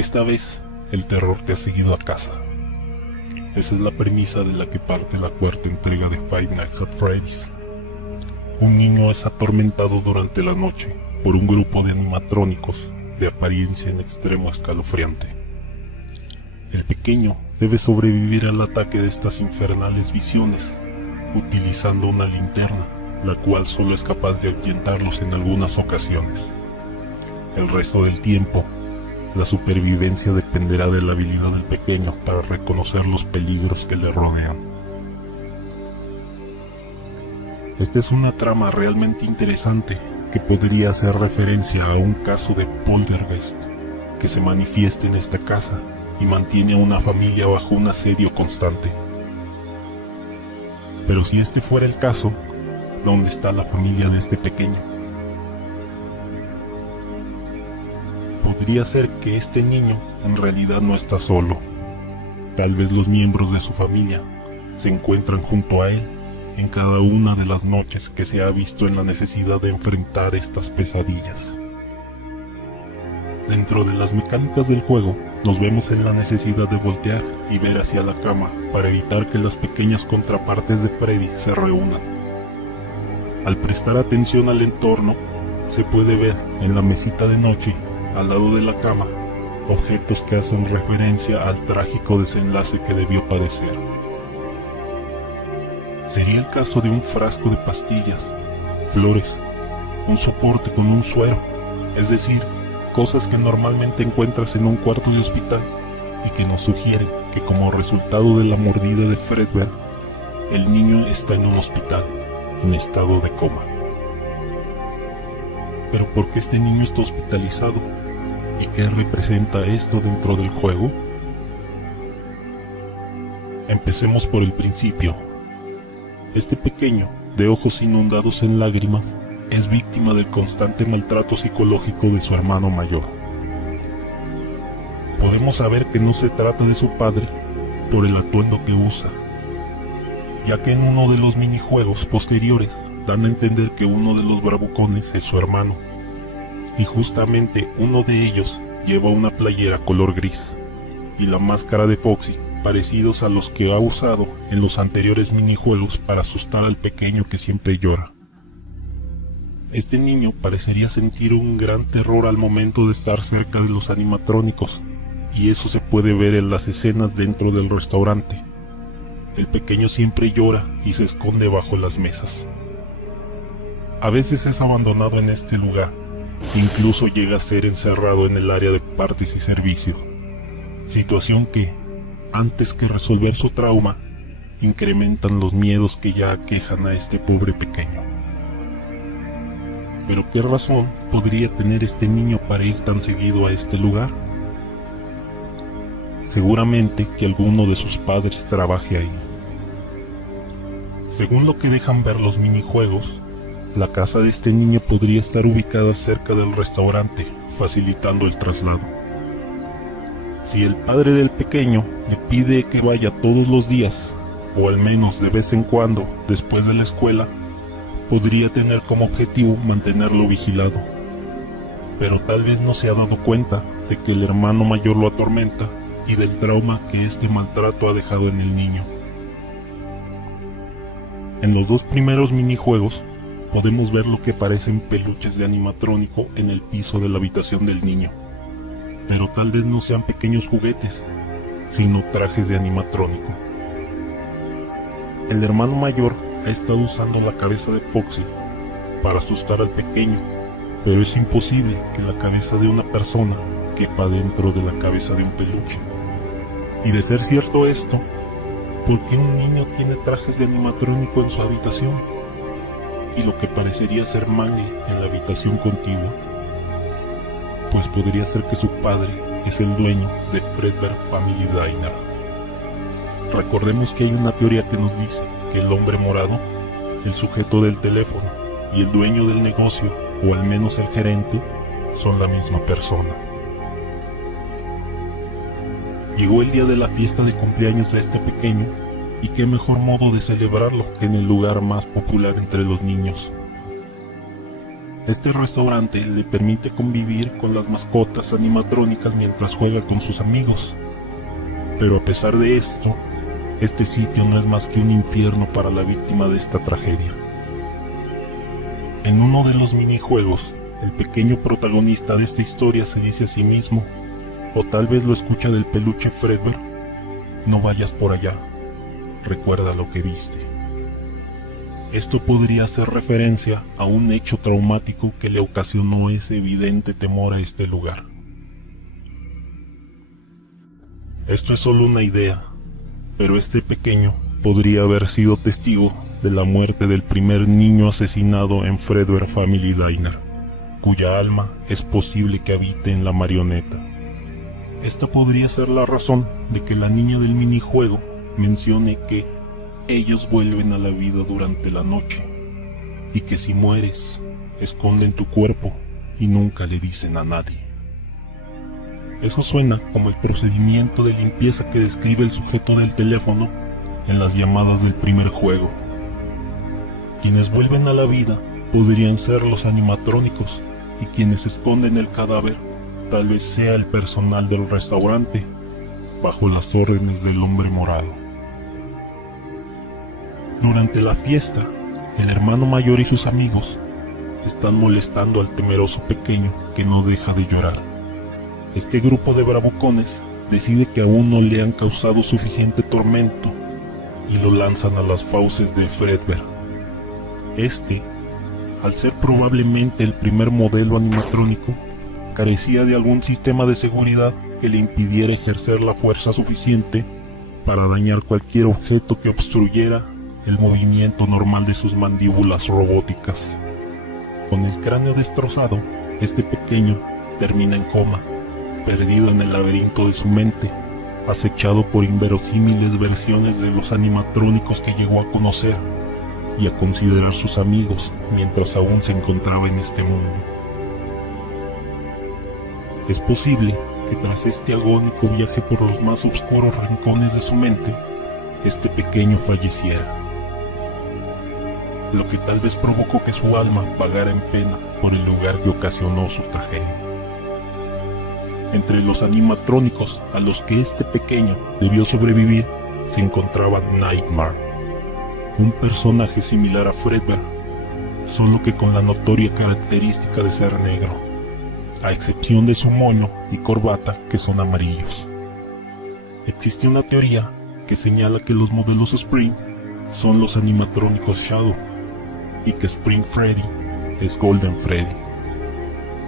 que esta vez el terror te ha seguido a casa. Esa es la premisa de la que parte la cuarta entrega de Five Nights at Freddy's. Un niño es atormentado durante la noche por un grupo de animatrónicos de apariencia en extremo escalofriante. El pequeño debe sobrevivir al ataque de estas infernales visiones, utilizando una linterna, la cual solo es capaz de ahuyentarlos en algunas ocasiones. El resto del tiempo, la supervivencia dependerá de la habilidad del pequeño para reconocer los peligros que le rodean. Esta es una trama realmente interesante que podría hacer referencia a un caso de poltergeist que se manifiesta en esta casa y mantiene a una familia bajo un asedio constante. Pero si este fuera el caso, ¿dónde está la familia de este pequeño? Podría ser que este niño en realidad no está solo. Tal vez los miembros de su familia se encuentran junto a él en cada una de las noches que se ha visto en la necesidad de enfrentar estas pesadillas. Dentro de las mecánicas del juego, nos vemos en la necesidad de voltear y ver hacia la cama para evitar que las pequeñas contrapartes de Freddy se reúnan. Al prestar atención al entorno, se puede ver en la mesita de noche, al lado de la cama, objetos que hacen referencia al trágico desenlace que debió padecer. Sería el caso de un frasco de pastillas, flores, un soporte con un suero, es decir, cosas que normalmente encuentras en un cuarto de hospital y que nos sugieren que como resultado de la mordida de Fredbear, el niño está en un hospital, en estado de coma. Pero ¿por qué este niño está hospitalizado? ¿Y qué representa esto dentro del juego? Empecemos por el principio. Este pequeño, de ojos inundados en lágrimas, es víctima del constante maltrato psicológico de su hermano mayor. Podemos saber que no se trata de su padre por el atuendo que usa, ya que en uno de los minijuegos posteriores dan a entender que uno de los bravucones es su hermano, y justamente uno de ellos lleva una playera color gris y la máscara de Foxy, parecidos a los que ha usado en los anteriores minijuegos para asustar al pequeño que siempre llora. Este niño parecería sentir un gran terror al momento de estar cerca de los animatrónicos, y eso se puede ver en las escenas dentro del restaurante. El pequeño siempre llora y se esconde bajo las mesas. A veces es abandonado en este lugar, incluso llega a ser encerrado en el área de partes y servicios, situación que, antes que resolver su trauma, incrementan los miedos que ya aquejan a este pobre pequeño. ¿Pero qué razón podría tener este niño para ir tan seguido a este lugar? Seguramente que alguno de sus padres trabaje ahí. Según lo que dejan ver los minijuegos, la casa de este niño podría estar ubicada cerca del restaurante, facilitando el traslado. Si el padre del pequeño le pide que vaya todos los días, o al menos de vez en cuando después de la escuela, podría tener como objetivo mantenerlo vigilado. Pero tal vez no se ha dado cuenta de que el hermano mayor lo atormenta y del trauma que este maltrato ha dejado en el niño. En los dos primeros minijuegos podemos ver lo que parecen peluches de animatrónico en el piso de la habitación del niño, pero tal vez no sean pequeños juguetes, sino trajes de animatrónico. El hermano mayor ha estado usando la cabeza de Foxy para asustar al pequeño, pero es imposible que la cabeza de una persona quepa dentro de la cabeza de un peluche. Y de ser cierto esto, ¿por qué un niño tiene trajes de animatrónico en su habitación? Y lo que parecería ser Mangle en la habitación contigua, pues podría ser que su padre es el dueño de Fredbear Family Diner. Recordemos que hay una teoría que nos dice que el hombre morado, el sujeto del teléfono y el dueño del negocio, o al menos el gerente, son la misma persona. Llegó el día de la fiesta de cumpleaños de este pequeño, y qué mejor modo de celebrarlo que en el lugar más popular entre los niños. Este restaurante le permite convivir con las mascotas animatrónicas mientras juega con sus amigos. Pero a pesar de esto, este sitio no es más que un infierno para la víctima de esta tragedia. En uno de los minijuegos, el pequeño protagonista de esta historia se dice a sí mismo, o tal vez lo escucha del peluche Fredbear: no vayas por allá, recuerda lo que viste. Esto podría hacer referencia a un hecho traumático que le ocasionó ese evidente temor a este lugar. Esto es solo una idea, pero este pequeño podría haber sido testigo de la muerte del primer niño asesinado en Fredbear Family Diner, cuya alma es posible que habite en la marioneta. Esta podría ser la razón de que la niña del minijuego mencione que ellos vuelven a la vida durante la noche, y que si mueres, esconden tu cuerpo y nunca le dicen a nadie. Eso suena como el procedimiento de limpieza que describe el sujeto del teléfono en las llamadas del primer juego. Quienes vuelven a la vida podrían ser los animatrónicos, y quienes esconden el cadáver tal vez sea el personal del restaurante, bajo las órdenes del hombre morado. Durante la fiesta, el hermano mayor y sus amigos están molestando al temeroso pequeño que no deja de llorar. Este grupo de bravucones decide que aún no le han causado suficiente tormento y lo lanzan a las fauces de Fredbear. Este, al ser probablemente el primer modelo animatrónico, carecía de algún sistema de seguridad que le impidiera ejercer la fuerza suficiente para dañar cualquier objeto que obstruyera el movimiento normal de sus mandíbulas robóticas. Con el cráneo destrozado, este pequeño termina en coma, perdido en el laberinto de su mente, acechado por inverosímiles versiones de los animatrónicos que llegó a conocer y a considerar sus amigos mientras aún se encontraba en este mundo. Es posible que tras este agónico viaje por los más oscuros rincones de su mente, este pequeño falleciera, lo que tal vez provocó que su alma vagara en pena por el lugar que ocasionó su tragedia. Entre los animatrónicos a los que este pequeño debió sobrevivir se encontraba Nightmare, un personaje similar a Fredbear, solo que con la notoria característica de ser negro, a excepción de su moño y corbata, que son amarillos. Existe una teoría que señala que los modelos Spring son los animatrónicos Shadow y que Spring Freddy es Golden Freddy.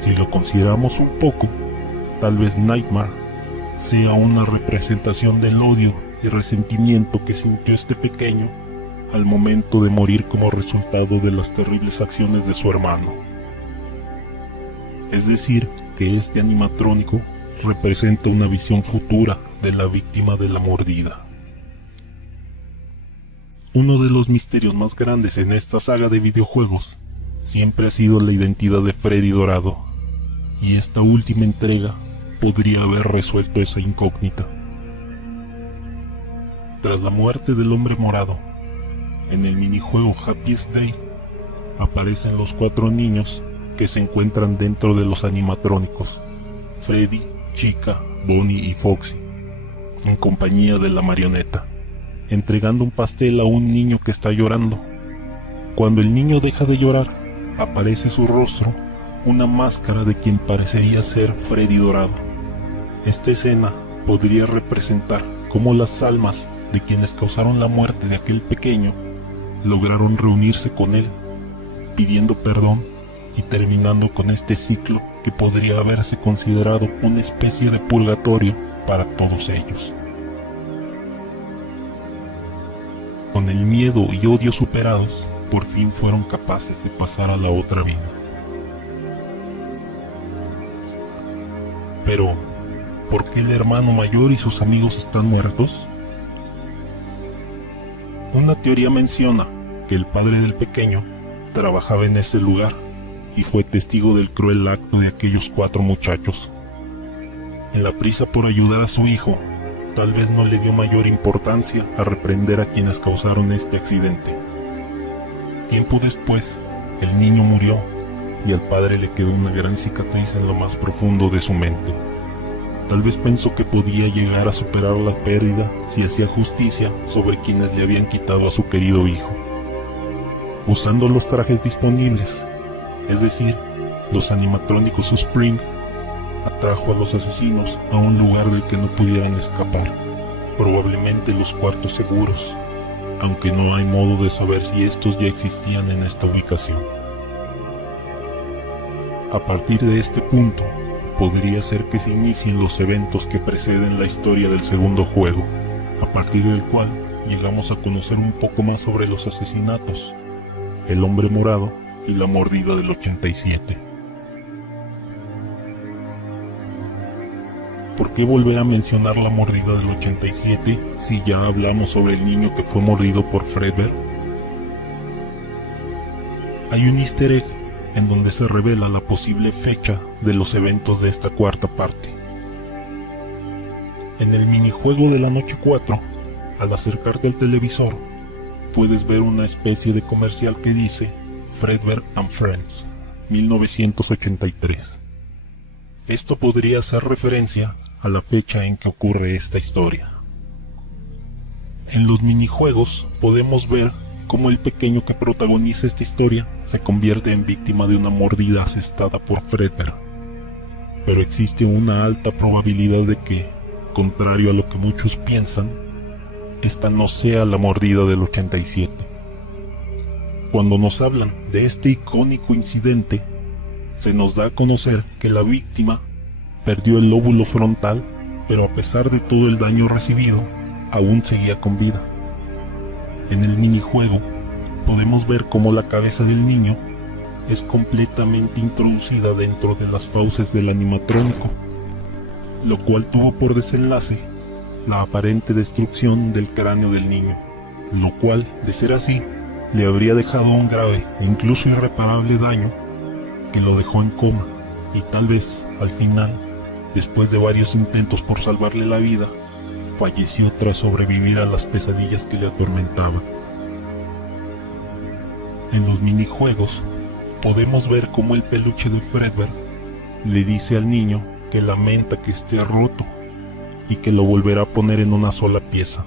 Si lo consideramos un poco, tal vez Nightmare sea una representación del odio y resentimiento que sintió este pequeño al momento de morir como resultado de las terribles acciones de su hermano. Es decir, que este animatrónico representa una visión futura de la víctima de la mordida. Uno de los misterios más grandes en esta saga de videojuegos siempre ha sido la identidad de Freddy Dorado, y esta última entrega podría haber resuelto esa incógnita. Tras la muerte del hombre morado, en el minijuego Happiest Day, aparecen los 4 niños que se encuentran dentro de los animatrónicos: Freddy, Chica, Bonnie y Foxy, en compañía de la marioneta, entregando un pastel a un niño que está llorando. Cuando el niño deja de llorar, aparece su rostro, una máscara de quien parecería ser Freddy Dorado. Esta escena podría representar cómo las almas de quienes causaron la muerte de aquel pequeño lograron reunirse con él, pidiendo perdón y terminando con este ciclo que podría haberse considerado una especie de purgatorio para todos ellos. Con el miedo y odio superados, por fin fueron capaces de pasar a la otra vida. Pero, ¿por qué el hermano mayor y sus amigos están muertos? Una teoría menciona que el padre del pequeño trabajaba en ese lugar y fue testigo del cruel acto de aquellos 4 muchachos. En la prisa por ayudar a su hijo, tal vez no le dio mayor importancia a reprender a quienes causaron este accidente. Tiempo después, el niño murió y al padre le quedó una gran cicatriz en lo más profundo de su mente. Tal vez pensó que podía llegar a superar la pérdida si hacía justicia sobre quienes le habían quitado a su querido hijo. Usando los trajes disponibles, es decir, los animatrónicos Spring, atrajo a los asesinos a un lugar del que no pudieran escapar, probablemente los cuartos seguros, aunque no hay modo de saber si estos ya existían en esta ubicación. A partir de este punto, podría ser que se inicien los eventos que preceden la historia del segundo juego, a partir del cual llegamos a conocer un poco más sobre los asesinatos, el hombre morado y la mordida del 87. ¿Por qué volver a mencionar la mordida del 87 si ya hablamos sobre el niño que fue mordido por Fredbear? Hay un easter egg en donde se revela la posible fecha de los eventos de esta cuarta parte. En el minijuego de la noche 4, al acercarte al televisor, puedes ver una especie de comercial que dice Fredbear and Friends, 1983. Esto podría hacer referencia a la fecha en que ocurre esta historia. En los minijuegos podemos ver cómo el pequeño que protagoniza esta historia se convierte en víctima de una mordida asestada por Fredbear. Pero existe una alta probabilidad de que, contrario a lo que muchos piensan, esta no sea la mordida del 87. Cuando nos hablan de este icónico incidente, se nos da a conocer que la víctima perdió el lóbulo frontal, pero a pesar de todo el daño recibido, aún seguía con vida. En el minijuego podemos ver cómo la cabeza del niño es completamente introducida dentro de las fauces del animatrónico, lo cual tuvo por desenlace la aparente destrucción del cráneo del niño, lo cual, de ser así, le habría dejado un grave e incluso irreparable daño que lo dejó en coma y tal vez, al final, después de varios intentos por salvarle la vida, falleció tras sobrevivir a las pesadillas que le atormentaban. En los minijuegos podemos ver cómo el peluche de Fredbear le dice al niño que lamenta que esté roto y que lo volverá a poner en una sola pieza.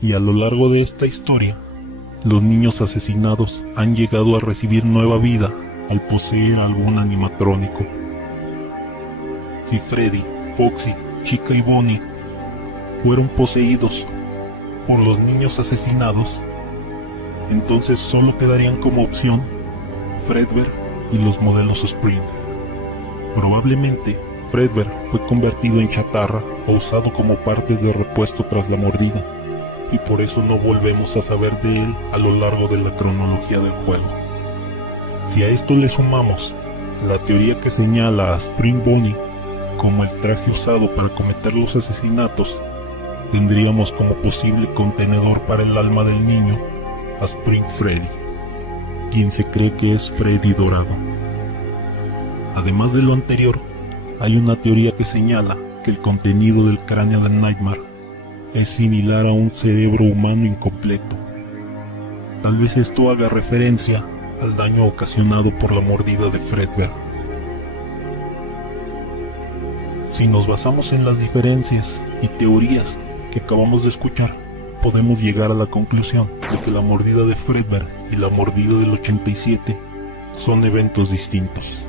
Y a lo largo de esta historia, los niños asesinados han llegado a recibir nueva vida al poseer algún animatrónico. Si Freddy, Foxy, Chica y Bonnie fueron poseídos por los niños asesinados, entonces solo quedarían como opción Fredbear y los modelos Spring. Probablemente Fredbear fue convertido en chatarra o usado como partes de repuesto tras la mordida, y por eso no volvemos a saber de él a lo largo de la cronología del juego. Si a esto le sumamos la teoría que señala a Spring Bonnie como el traje usado para cometer los asesinatos, tendríamos como posible contenedor para el alma del niño a Spring Freddy, quien se cree que es Freddy dorado. Además de lo anterior, hay una teoría que señala que el contenido del cráneo de Nightmare es similar a un cerebro humano incompleto. Tal vez esto haga referencia al daño ocasionado por la mordida de Fredbear. Si nos basamos en las diferencias y teorías que acabamos de escuchar, podemos llegar a la conclusión de que la mordida de Fredbear y la mordida del 87 son eventos distintos.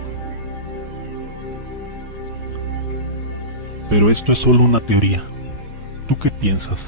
Pero esto es solo una teoría. ¿Tú qué piensas?